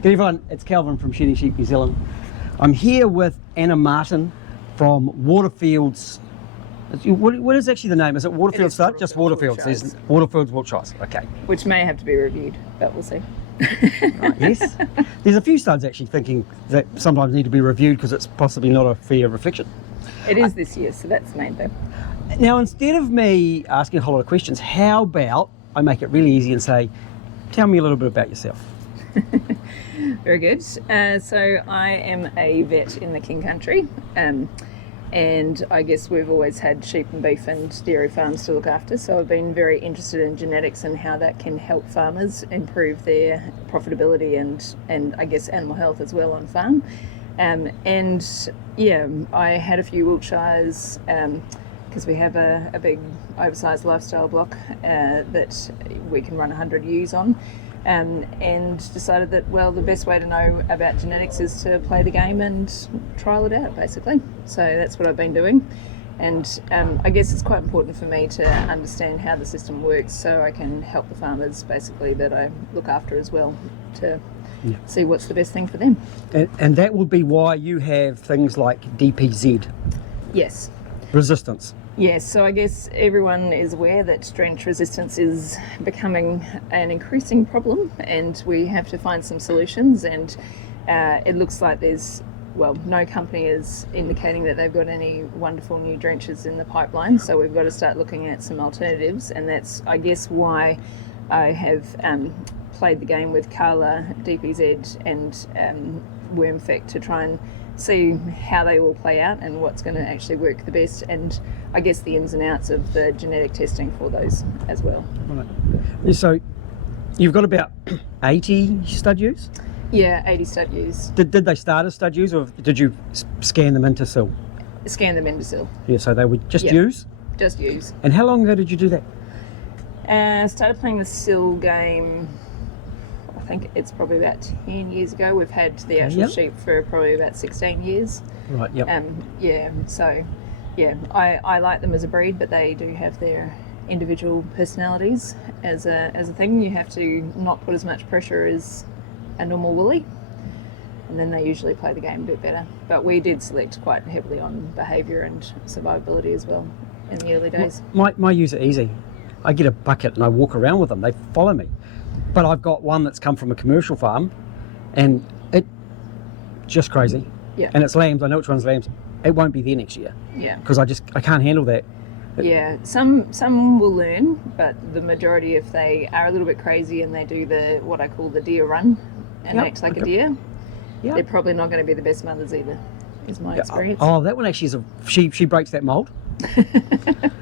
Good everyone, it's Calvin from Shedding Sheep New Zealand. I'm here with Anna Martyn from Waterfields. What is actually the name? Is it Waterfields? Just Waterfields. There's Waterfields Wiltshire. Okay. Which may have to be reviewed, but we'll see. Right, yes. There's a few studs actually thinking that sometimes need to be reviewed because it's possibly not a fair reflection. It is this year, so that's the main thing. Now, instead of me asking a whole lot of questions, how about I make it really easy and say, tell me a little bit about yourself. Very good. So I am a vet in the King Country, and I guess we've always had sheep and beef and dairy farms to look after, so I've been very interested in genetics and how that can help farmers improve their profitability and I guess animal health as well on farm. And yeah, I had a few Wiltshires because we have a big oversized lifestyle block that we can run 100 ewes on. And decided that, well, the best way to know about genetics is to play the game and trial it out, basically. So that's what I've been doing. And I guess it's quite important for me to understand how the system works so I can help the farmers, basically, that I look after as well, to see what's the best thing for them. And that would be why you have things like DPZ. Yes. Resistance. Yes, so I guess everyone is aware that drench resistance is becoming an increasing problem and we have to find some solutions, and it looks like there's, well, no company is indicating that they've got any wonderful new drenches in the pipeline, so we've got to start looking at some alternatives, and that's, I guess, why I have played the game with Carla, DPZ and Wormfect to try and see how they all play out and what's going to actually work the best, and I guess the ins and outs of the genetic testing for those as well. Right. So you've got about 80 stud ewes? Yeah, 80 stud ewes. Did they start as stud ewes or did you scan them into sill? Scan them into sill. Yeah, so they were just ewes? Just ewes. And how long ago did you do that? Started playing the sill game, I think it's probably about 10 years ago. We've had the actual sheep for probably about 16 years. Right, yep. Yeah, so yeah, I like them as a breed, but they do have their individual personalities as a thing. You have to not put as much pressure as a normal woolly, and then they usually play the game a bit better. But we did select quite heavily on behaviour and survivability as well in the early days. My ewes are easy. I get a bucket and I walk around with them. They follow me. But I've got one that's come from a commercial farm and it just crazy. Yeah. And it's lambs. I know which one's lambs. It won't be there next year. Yeah. Because I can't handle that. Yeah, some will learn, but the majority, if they are a little bit crazy and they do what I call the deer run and act like a deer, they're probably not going to be the best mothers either, is my experience. Oh, that one actually is she breaks that mould.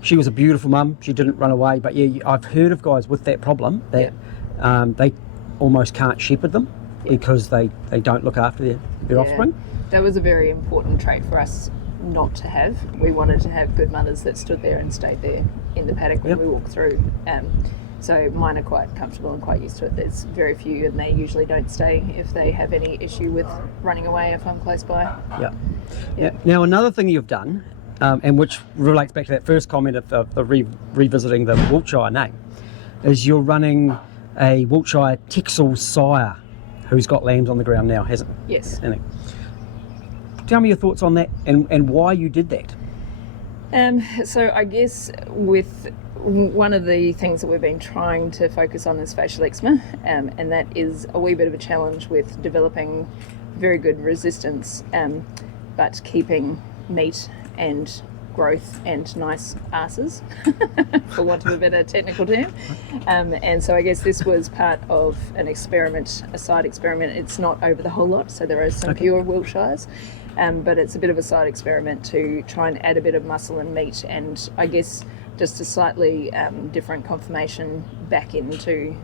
She was a beautiful mum. She didn't run away, but yeah, I've heard of guys with that problem that they almost can't shepherd them because they don't look after their offspring. That was a very important trait for us not to have. We wanted to have good mothers that stood there and stayed there in the paddock when we walked through. So mine are quite comfortable and quite used to it. There's very few, and they usually don't stay if they have any issue with running away if I'm close by. Yeah. Now another thing you've done, and which relates back to that first comment of revisiting the Wiltshire name, is you're running a Wiltshire Texel sire who's got lambs on the ground now, hasn't he? Yes. Tell me your thoughts on that and why you did that. So I guess with one of the things that we've been trying to focus on is facial eczema, and that is a wee bit of a challenge with developing very good resistance, but keeping meat and growth and nice asses, for want of a better technical term. And so I guess this was part of an experiment, a side experiment. It's not over the whole lot, so there are some pure Wiltshires, but it's a bit of a side experiment to try and add a bit of muscle and meat, and I guess just a slightly different conformation back into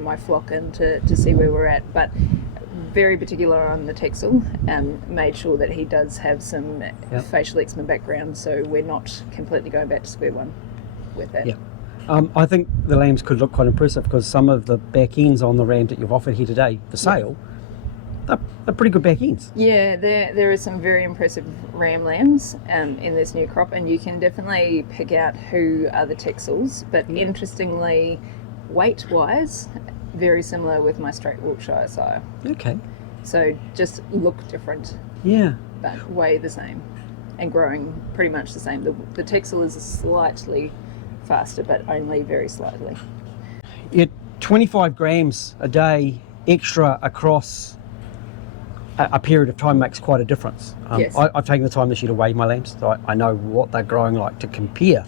my flock and to see where we're at. But very particular on the Texel, made sure that he does have some facial eczema background, so we're not completely going back to square one with that. I think the lambs could look quite impressive because some of the back ends on the rams that you've offered here today for sale, they're pretty good back ends. Yeah, there are some very impressive ram lambs in this new crop, and you can definitely pick out who are the Texels, but interestingly, weight-wise, very similar with my straight Wiltshire sire. Okay. So just look different, Yeah. but weigh the same and growing pretty much the same. The Texel is slightly faster, but only very slightly. 25 grams a day extra across a period of time makes quite a difference. Yes. I've taken the time this year to weigh my lambs, so I know what they're growing like to compare.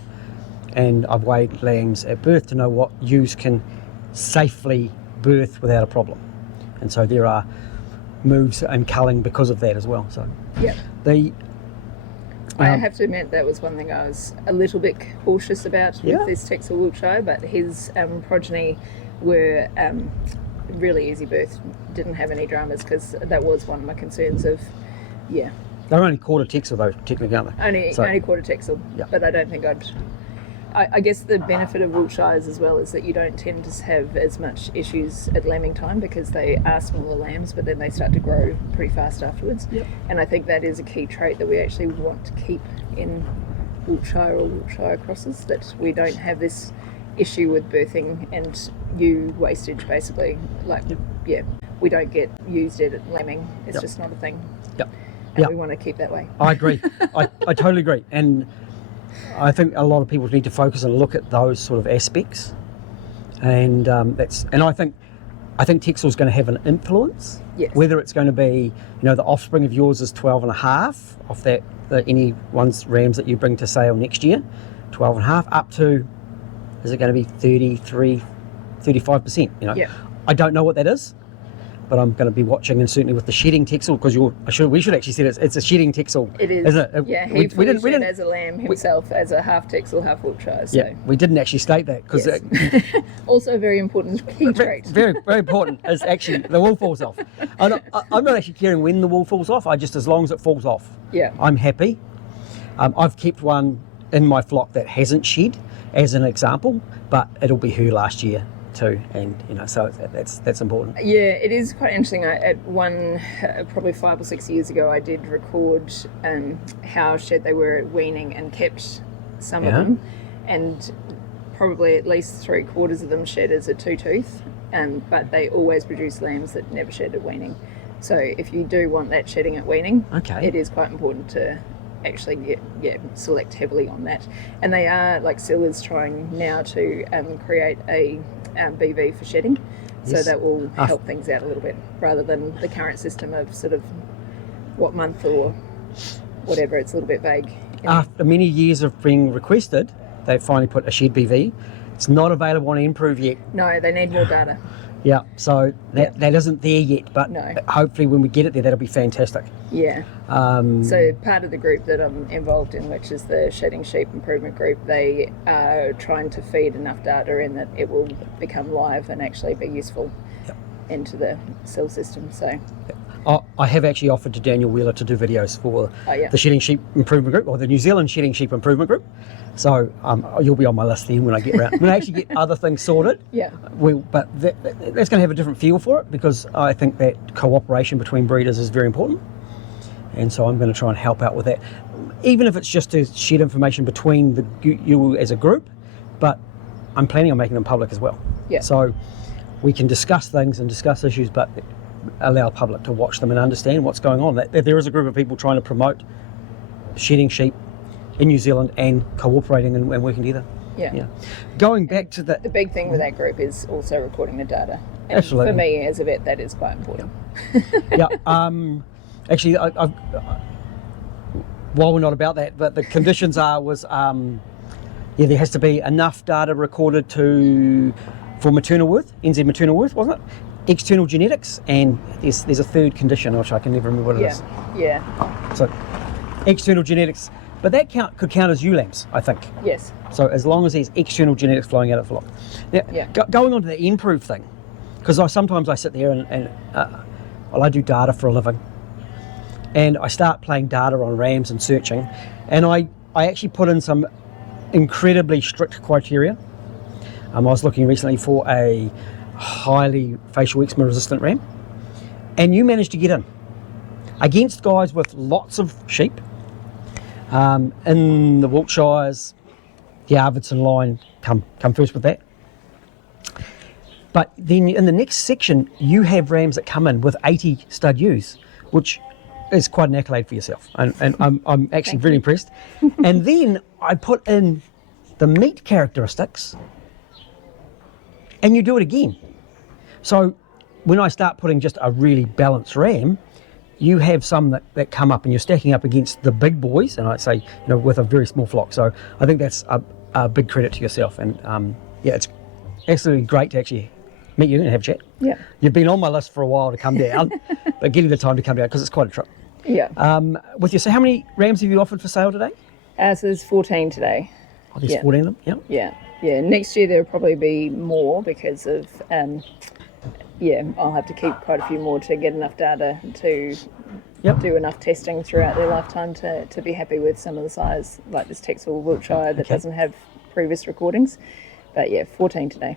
And I've weighed lambs at birth to know what ewes can safely birth without a problem. And so there are moves and culling because of that as well. So Yep. I have to admit that was one thing I was a little bit cautious about with this Texel Wiltshire, but his progeny were really easy birth, didn't have any dramas, because that was one of my concerns of, they're only quarter Texel though, technically, aren't they? only quarter Texel, but I don't think I guess the benefit of Wiltshires as well is that you don't tend to have as much issues at lambing time, because they are smaller lambs, but then they start to grow pretty fast afterwards. Yep. And I think that is a key trait that we actually want to keep in Wiltshire or Wiltshire crosses, that we don't have this issue with birthing and ewe wastage, basically. We don't get ewes dead at lambing. It's just not a thing. And we want to keep that way. I agree. I totally agree. And I think a lot of people need to focus and look at those sort of aspects, and I think Texel's going to have an influence. Yes. Whether it's going to be, the offspring of yours is 12 and a half off that any one's rams that you bring to sale next year, 12 and a half up to, is it going to be 33, 35%? I don't know what that is, but I'm going to be watching, and certainly with the shedding Texel, because we should actually say it's a shedding Texel. It is, isn't it? Yeah, he didn't as a lamb himself, as a half Texel, half Wiltshire. So. Yeah, we didn't actually state that, because also a very important key trait. Very, very important is actually the wool falls off. I'm not actually caring when the wool falls off. As long as it falls off, I'm happy. I've kept one in my flock that hasn't shed, as an example, but it'll be her last year too, and so that's important. Yeah, it is quite interesting. At one, probably 5 or 6 years ago, I did record how shed they were at weaning, and kept some of them, and probably at least 3/4 of them shed as a 2-tooth, but they always produce lambs that never shed at weaning. So if you do want that shedding at weaning, it is quite important to actually select heavily on that. And they are, like Sil is trying now to create a BV for shedding, so that will help things out a little bit, rather than the current system of sort of what month or whatever. It's a little bit vague. After many years of being requested, they finally put a shed BV. It's not available on Improve yet. No, they need more data. Yeah, so that isn't there yet, but hopefully when we get it there, that'll be fantastic. Yeah. So part of the group that I'm involved in, which is the Shedding Sheep Improvement Group, they are trying to feed enough data in that it will become live and actually be useful into the cell system. So. I have actually offered to Daniel Wheeler to do videos for the Shedding Sheep Improvement Group, or the New Zealand Shedding Sheep Improvement Group. So you'll be on my list then when I get around. When I actually get other things sorted. Yeah. But that's going to have a different feel for it, because I think that cooperation between breeders is very important. And so I'm going to try and help out with that, even if it's just to shed information between you as a group. But I'm planning on making them public as well. Yeah. So we can discuss things and discuss issues, but allow the public to watch them and understand what's going on. That there is a group of people trying to promote shedding sheep in New Zealand and cooperating and working together. Yeah. Going back to the big thing with that group is also recording the data. And absolutely. For me as a vet, that is quite important. Actually, while we're not about that, but the conditions there has to be enough data recorded for maternal worth, NZ maternal worth, wasn't it? External genetics, and there's a third condition which I can never remember what it is. Yeah. So external genetics, but that could count as ewe lambs, I think. Yes. So as long as there's external genetics flowing out of the flock. Now, going on to the Improve thing, because sometimes I sit there and I do data for a living, and I start playing data on rams and searching, and I actually put in some incredibly strict criteria. I was looking recently for a highly facial eczema resistant ram, and you managed to get in against guys with lots of sheep in the Wiltshires. The Arvidsson line come first with that. But then in the next section, you have rams that come in with 80 stud ewes, which is quite an accolade for yourself. And I'm actually really impressed. And then I put in the meat characteristics, and you do it again. So when I start putting just a really balanced ram, you have some that come up and you're stacking up against the big boys, and I'd say, with a very small flock. So I think that's a big credit to yourself. And it's absolutely great to actually meet you and have a chat. Yeah. You've been on my list for a while to come down, but getting the time to come down, because it's quite a trip. Yeah. So how many rams have you offered for sale today? So there's 14 today. Oh, there's 14 of them, Yeah. Next year there'll probably be more because of, I'll have to keep quite a few more to get enough data to do enough testing throughout their lifetime to be happy with some of the size, like this Texel Wiltshire that doesn't have previous recordings. But 14 today.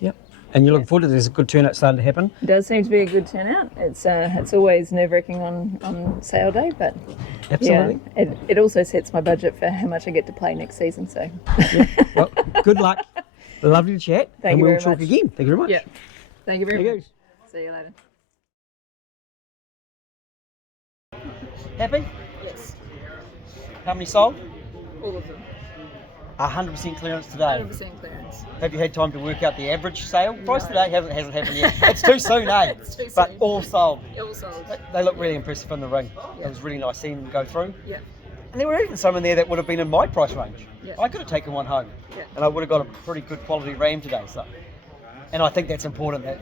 Yep. And you're looking forward to there's a good turnout starting to happen? It does seem to be a good turnout. It's always nerve-wracking on sale day, but absolutely. It also sets my budget for how much I get to play next season. So, well, good luck. Lovely to chat. Thank you very talk much. Again. Thank you very much. Yeah. Thank you very much. See you later. Happy? Yes. How many sold? All of them. 100% clearance today. 100% clearance. Have you had time to work out the average sale price today? Hasn't happened yet. It's too soon, eh? It's too But soon. all sold. All sold. They look really impressive in the ring. It was really nice seeing them go through. Yeah. And there were even some in there that would have been in my price range. Yeah. I could have taken one home. Yeah. And I would have got a pretty good quality ram today. So, and I think that's important that,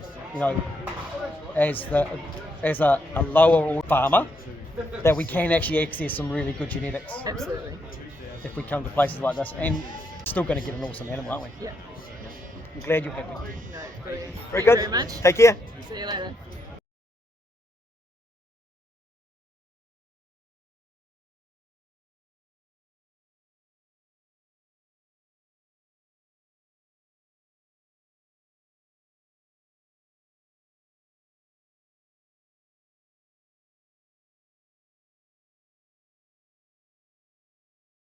as a lower farmer, that we can actually access some really good genetics. Absolutely. If we come to places like this, and still going to get an awesome animal, aren't we? Yeah. I'm glad you're happy. No, very Very Thank good. you very much. Take care. See you later.